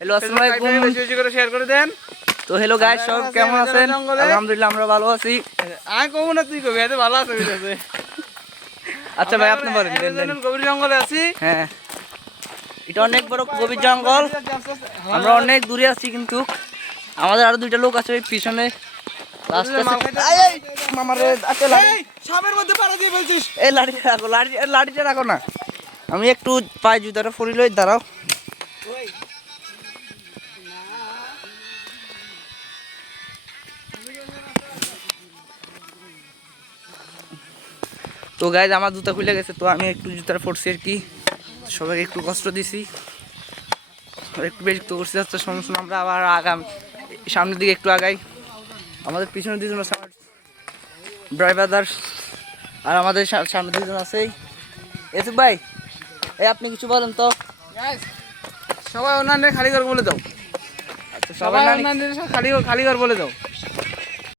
Hello আসসালামু আলাইকুম, বেশি করে শেয়ার করে দেন। তো হ্যালো গাইস, সব কেমন আছেন? আলহামদুলিল্লাহ আমরা ভালো আছি। আমি কমু না, তুই কবি, এত ভালো আছে বুঝেছে। আচ্ছা ভাই আপনি বলেন। গভীর জঙ্গলে আছি। হ্যাঁ, এটা অনেক বড় গভীর জঙ্গল, আমরা অনেক দূরে আছি, কিন্তু আমাদের আরো দুইটা লোক আছে ওই পিছনে। সাপের মধ্যে পাড়া দিয়ে বলছিস। এই লাঠিটা রাখো, লাঠিটা রাখো না, আমি একটু পায়ে জুতাটা পরি লই, দাঁড়াও। তো গাইজ আমার জুতা খুলে গেছে, তো আমি একটু জুতার পরছি আর কি, সবাইকে একটু কষ্ট দিছি, একটু বেশি তো করছি। যাচ্ছে সমস্যা না, আমরা আবার আগাম সামনের দিকে একটু আগাই। আমাদের পিছনে দুজন আছে আমার ড্রাইভার, আর আমাদের সামনে দুজন আছেই। এসুক ভাই, এই আপনি কিছু বলেন তো। সবাই অন্যান্য খালি ঘর বলে দাও। আচ্ছা সবাই অন্যান্য খালি ঘর বলে দাও।